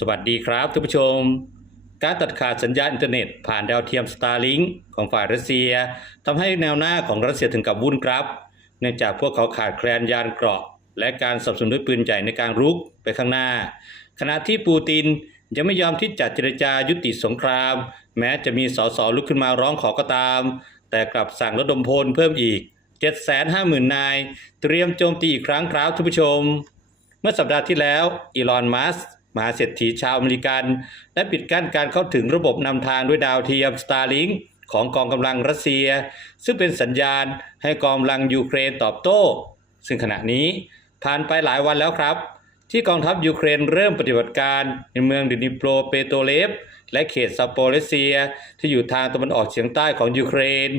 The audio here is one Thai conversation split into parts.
สวัสดีครับท่านผู้ชม การตัดขาดสัญญาณอินเทอร์เน็ตผ่านดาวเทียม Starlink ของฝ่ายรัสเซียทำให้แนวหน้าของรัสเซียถึงกับวุ่นครับ เนื่องจากพวกเขาขาดแคลนยานเกราะ และการสนับสนุนด้วยปืนใหญ่ในการรุกไปข้างหน้า ขณะที่ปูตินยังไม่ยอมที่จะเจรจายุติสงคราม แม้จะมีสสลุกขึ้นมาร้องขอก็ตาม แต่กลับสั่งระดมพลเพิ่มอีก 750,000 นาย เตรียมโจมตีอีกครั้งครับท่านผู้ชม เมื่อสัปดาห์ที่แล้วอีลอน มัสก์ มหาเศรษฐีชาวอเมริกันได้ปิดกั้นการเข้าถึงระบบนำทางด้วยดาวเทียม Starlink ของกองกำลังรัสเซีย ซึ่งเป็นสัญญาณให้กองกำลังยูเครนตอบโต้ ซึ่งขณะนี้ผ่านไปหลายวันแล้วครับ ที่กองทัพยูเครนเริ่มปฏิบัติการในเมืองดินิโปรเปโตเลฟและเขตซาโปเลเซีย ที่อยู่ทางตะวันออกเฉียงใต้ของยูเครน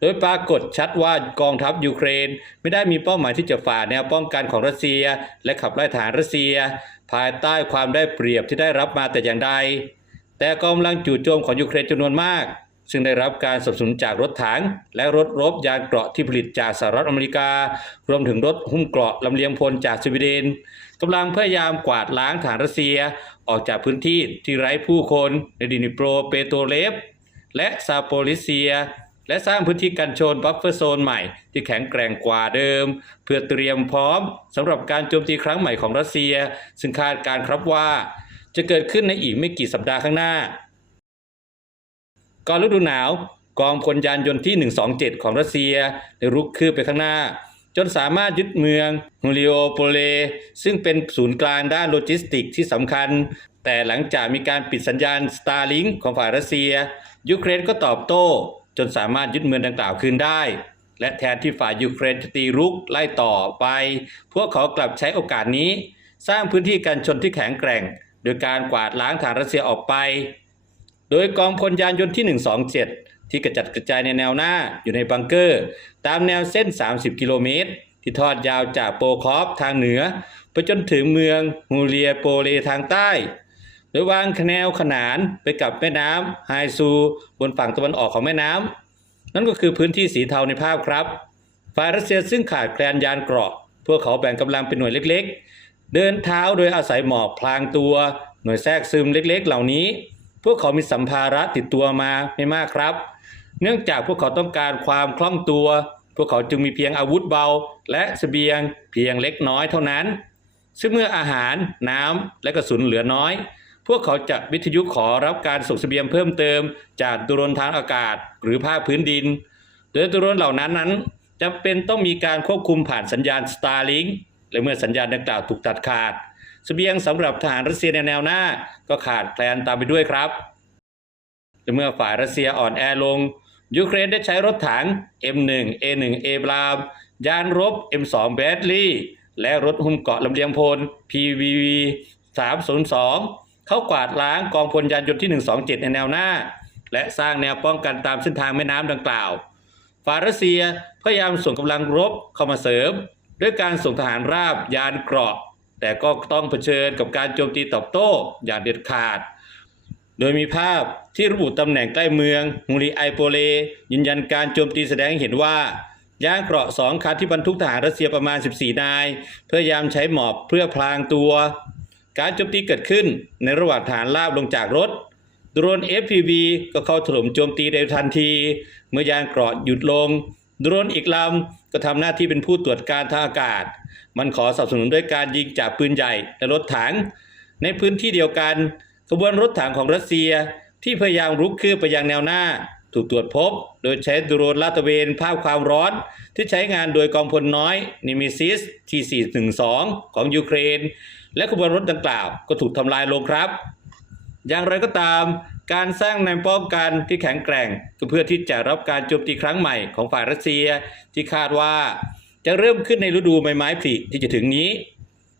โดยปรากฏชัดว่ากองทัพยูเครน ไม่ได้มีเป้าหมายที่จะฝ่าแนวป้องกันของรัสเซีย และขับไล่ทหารรัสเซีย ภายใต้ความได้เปรียบที่ได้รับมาแต่อย่างใด แต่กองกำลังจู่โจมของยูเครนจำนวนมาก ซึ่งได้รับการสนับสนุนจากรถถัง และรถรบยานเกราะที่ผลิตจากสหรัฐอเมริกา รวมถึงรถหุ้มเกราะลำเลียงพลจากสวีเดนกำลังพยายามกวาดล้างฐานรัสเซีย ออกจากพื้นที่ที่ไร้ผู้คนในดินิโปรเปโตรเลฟและซาโปลิเซีย และสร้างพื้นที่กันชนบัฟเฟอร์โซนใหม่ ที่แข็งแกร่งกว่าเดิม เพื่อเตรียมพร้อมสำหรับการโจมตีครั้งใหม่ของรัสเซีย ซึ่งคาดการครับว่า จะเกิดขึ้นในอีกไม่กี่สัปดาห์ข้างหน้า ก่อนฤดูหนาว กองพลยานยนต์ที่ 127 ของรัสเซียได้รุกคืบไปข้างหน้า จนสามารถยึดเมืองฮูลิโอโปเล ซึ่งเป็นศูนย์กลางด้านโลจิสติกที่สำคัญ แต่หลังจากมีการปิดสัญญาณ Starlink ของฝ่ายรัสเซีย ยูเครนก็ตอบโต้ จนสามารถยึดเมืองดังกล่าวคืนได้ และแทนที่ฝ่ายยูเครนจะตีรุกไล่ต่อไป พวกเขากลับใช้โอกาสนี้ สร้างพื้นที่กันชนที่แข็งแกร่ง โดยการกวาดล้างฐานรัสเซียออกไป โดยกองพลยานยนต์ที่ 127 ที่กระจัดกระจายในแนวหน้าอยู่ในบังเกอร์ ตามแนวเส้น 30 กิโลเมตร ที่ทอดยาวจากโปคอฟทางเหนือ ไปจนถึงเมืองฮูเลียโปเลทางใต้ ยวางแนวขนานไปกับแม่น้ำไฮซู บนฝั่งตะวันออกของแม่น้ำนั่นก็คือพื้นที่สีเทาในภาพครับ ฝ่ายรัสเซียซึ่งขาดแคลนยานเกราะ พวกเขาแบ่งกำลังเป็นหน่วยเล็กๆ เดินเท้าโดยอาศัยหมอบพลางตัว หน่วยแทรกซึมเล็กๆ เหล่านี้ พวกเขามีสัมภาระติดตัวมาไม่มากครับ เนื่องจากพวกเขาต้องการความคล่องตัว พวกเขาจึงมีเพียงอาวุธเบา และเสบียงเพียงเล็กน้อยเท่านั้น ซึ่งเมื่ออาหาร น้ำและกระสุนเหลือน้อย พวกเขาจะวิทยุขอรับการส่งเสบียงเพิ่มเติม จากดุรนทางอากาศหรือภาคพื้นดิน โดยดุรนเหล่านั้นนั้นจำเป็นต้องมีการควบคุมผ่านสัญญาณ Starlink และเมื่อสัญญาณดังกล่าวถูกตัดขาดเสบียงสำหรับทหารรัสเซียในแนวหน้าก็ขาดแคลนตามไปด้วยครับและเมื่อฝ่ายรัสเซียอ่อนแอลง ยูเครนได้ใช้รถถัง M1 A1 A บรามยานรบ M2 แบดลีย์และรถหุ้มเกราะลำเลียงพล PVV 302 เข้ากวาดล้างกองพลยานยนต์ที่ 127 ในแนวหน้า และสร้างแนวป้องกันตามเส้นทางแม่น้ำดังกล่าวฝ่ารัสเซียพยายามส่งกำลังรบเข้ามาเสริม ด้วยการส่งทหารราบยานเกราะ แต่ก็ต้องเผชิญกับการโจมตีตอบโต้อย่างเด็ดขาด โดยมีภาพที่ระบุตำแหน่งใกล้เมืองฮูริไอโปเล ยืนยันการโจมตีแสดงให้เห็นว่ายานเกราะสองคันที่บรรทุกทหารรัสเซียประมาณ 14 นาย พยายามใช้หมอบเพื่อพลางตัว การโจมตีเกิดขึ้นในระหว่างฐานลาบลงจากรถโดรน FPV ก็เข้าถล่มโจมตีในทันที เมื่อยานเกราะหยุดลงโดรนอีกลำก็ทำหน้าที่เป็นผู้ตรวจการทางอากาศ มันขอสนับสนุนด้วยการยิงจากปืนใหญ่และรถถัง ในพื้นที่เดียวกันขบวนรถถังของรัสเซียที่พยายามรุกคืบไปยังแนวหน้า ถูกตรวจพบ โดยใช้โดรนลาดตระเวนภาพความร้อน ที่ใช้งานโดยกองพลน้อยนิมิซิสที่412 ของยูเครน และขบวนรถดังกล่าวก็ถูกทำลายลงครับ อย่างไรก็ตาม การสร้างแนวป้องกันที่แข็งแกร่งก็เพื่อที่จะรับการโจมตีครั้งใหม่ของฝ่ายรัสเซียที่คาดว่าจะเริ่มขึ้นในฤดูใบไม้ผลิที่จะถึงนี้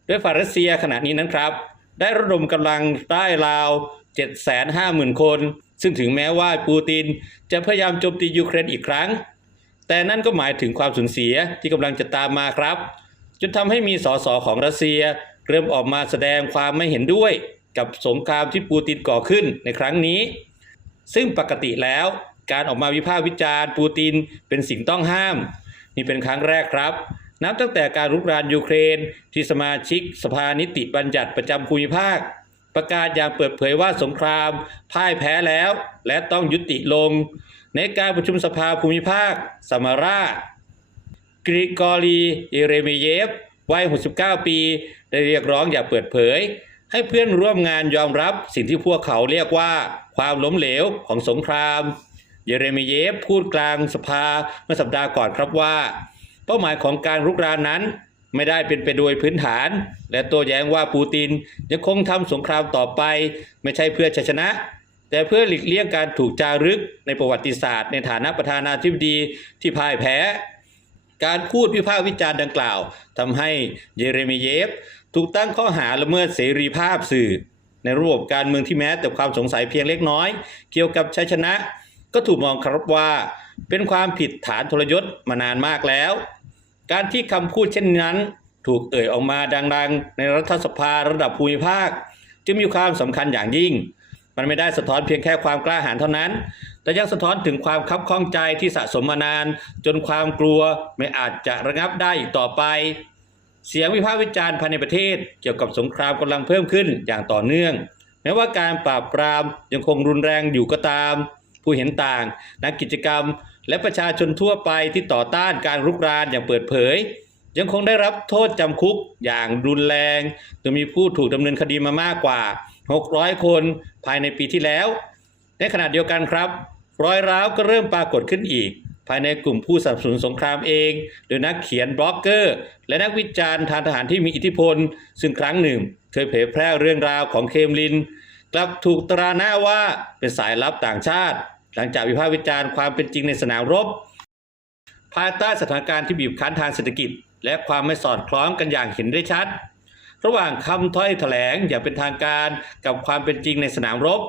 โดยฝ่ายรัสเซียขณะนี้นั้นครับ ได้ระดมกำลังใต้ราว 750,000 คน ซึ่งถึงแม้ว่าปูตินจะพยายามโจมตียูเครนอีกครั้ง แต่นั่นก็หมายถึงความสูญเสียที่กำลังจะตามมาครับ จนทำให้มีสสของรัสเซีย เริ่มออกมาแสดงความไม่เห็นด้วยกับสงครามที่ปูตินก่อขึ้นในครั้งนี้ ซึ่งปกติแล้วการออกมาวิพากษ์วิจารณ์ปูตินเป็นสิ่งต้องห้าม นี่เป็นครั้งแรกครับ นับตั้งแต่การรุกรานยูเครน ที่สมาชิกสภานิติบัญญัติประจำภูมิภาค ประกาศอย่างเปิดเผยว่าสงคราม พ่ายแพ้แล้ว และต้องยุติลง ในการประชุมสภาภูมิภาคสมารากริกอรีเยเรเมเยฟวัย 69 ปี ได้เรียกร้องอย่าเปิดเผย ให้เพื่อนร่วมงานยอมรับสิ่งที่พวกเขาเรียกว่าความล้มเหลวของสงคราม เยเรเมเยฟพูดกลางสภาเมื่อสัปดาห์ก่อนครับว่า เป้าหมายของการรุกรานนั้นไม่ได้เป็นไปโดยพื้นฐาน และตัวแย้งว่าปูตินยังคงทำสงครามต่อไป ไม่ใช่เพื่อชัยชนะ แต่เพื่อหลีกเลี่ยงการถูกจารึกในประวัติศาสตร์ ในฐานะประธานาธิบดีที่พ่ายแพ้ การพูดวิพากษ์วิจารณ์ดังกล่าวทำให้เยเรมีเยฟถูกตั้งข้อหาละเมิดเสรีภาพสื่อ ในระบบการเมืองที่แม้แต่ความสงสัยเพียงเล็กน้อย เกี่ยวกับชัยชนะ ก็ถูกมองครับว่า เป็นความผิดฐานทรยศมานานมากแล้ว การที่คำพูดเช่นนั้น ถูกเอ่ยออกมาดังๆ ในรัฐสภาระดับภูมิภาค จึงมีความสำคัญอย่างยิ่ง มันไม่ได้สะท้อนเพียงแค่ความกล้าหาญเท่านั้น แต่ยังสะท้อนถึงความคับข้องใจที่สะสมมานาน จนความกลัวไม่อาจจะระงับได้อีกต่อไป เสียงวิพากษ์วิจารณ์ภายในประเทศ เกี่ยวกับสงครามกำลังเพิ่มขึ้นอย่างต่อเนื่อง แม้ว่าการปราบปรามยังคงรุนแรงอยู่ก็ตาม ผู้เห็นต่าง นักกิจกรรม และประชาชนทั่วไปที่ต่อต้านการรุกรานอย่างเปิดเผยยังคงได้รับโทษจำคุกอย่างรุนแรงโดยมีผู้ถูกดำเนินคดีมามากกว่า 600 คนภายในปีที่แล้ว ในขณะเดียวกันครับ รอยร้าวก็เริ่มปรากฏขึ้นอีก ภายในกลุ่มผู้สนับสนุนสงครามเองโดยนักเขียนบล็อกเกอร์ และนักวิจารณ์ทางทหารที่มีอิทธิพล ซึ่งครั้งหนึ่ง เคยเผยแพร่เรื่องราวของเคมลิน กลับถูกตราหน้าว่าเป็นสายลับต่างชาติ หลังจากวิพากษ์วิจารณ์ความเป็นจริงในสนามรบภายใต้สถานการณ์ที่บีบคั้นทางเศรษฐกิจ และความไม่สอดคล้องกันอย่างเห็นได้ชัด ระหว่างคำถ้อยแถลงอย่างเป็นทางการกับความเป็นจริงในสนามรบ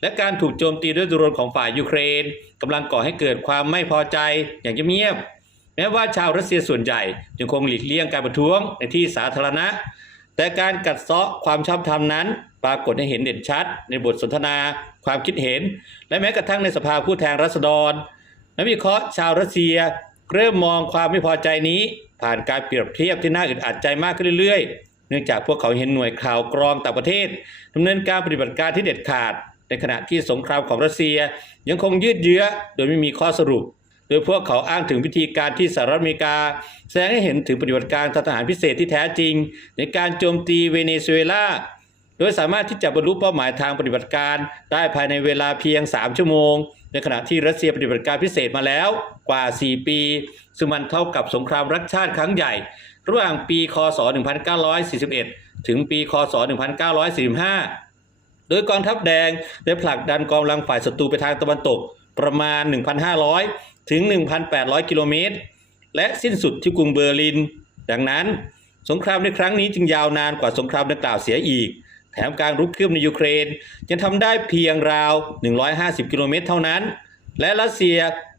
และการถูกโจมตีด้วยโดรนของฝ่ายยูเครนกำลังก่อให้เกิดความไม่พอใจอย่างเงียบแม้ว่าชาวรัสเซียส่วนใหญ่ยังคงหลีกเลี่ยงการประท้วงในที่สาธารณะ แต่การกัดเซาะความชอบธรรมนั้น ปรากฏให้เห็นเด่นชัด ในบทสนทนา ความคิดเห็น และแม้กระทั่งในสภาผู้แทนราษฎรนักวิเคราะห์ชาวรัสเซีย เริ่มมองความไม่พอใจนี้ ผ่านการเปรียบเทียบที่น่าอึดอัดใจมากขึ้นเรื่อยๆ เนื่องจากพวกเขาเห็นหน่วยข่าวกรองต่างประเทศดำเนินการปฏิบัติการที่เด็ดขาด ในขณะที่สงครามของรัสเซียยังคงยืดเยื้อโดยไม่มีข้อสรุป โดยพวกเขาอ้างถึงวิธีการที่สหรัฐอเมริกา แสดงให้เห็นถึงปฏิบัติการทางทหารพิเศษที่แท้จริง ในการโจมตีเวเนซุเอลาโดยสามารถที่จะบรรลุเป้าหมายทางปฏิบัติการได้ภายในเวลาเพียง 3 ชั่วโมง ในขณะที่รัสเซียปฏิบัติการพิเศษมาแล้วกว่า 4 ปีซึ่งมันเท่ากับสงครามรักชาติครั้งใหญ่ ระหว่างปีคศ 1941 ถึงปีคศ 1945 โดยกองทัพแดงได้ผลักดันกองกำลังฝ่ายศัตรูไปทางตะวันตกประมาณ 1,500 ถึง 1,800 กิโลเมตร และสิ้นสุดที่กรุงเบอร์ลิน ดังนั้นสงครามในครั้งนี้จึงยาวนานกว่าสงครามดังกล่าวเสียอีก แถมการรุกคืบในยูเครนยังทำได้เพียงราว 150 กิโลเมตรเท่านั้น และรัสเซีย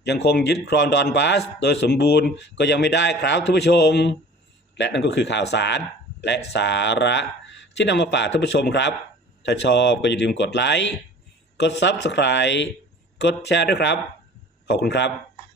ยังคงยึดครองดอนบาส โดยสมบูรณ์ก็ยังไม่ได้ครับท่านผู้ชม และนั่นก็คือข่าวสารและสาระที่นำมาฝากท่านผู้ชมครับ ถ้าชอบก็อย่าลืมกดไลค์ กด Subscribe กดแชร์ด้วยครับ ขอบคุณครับ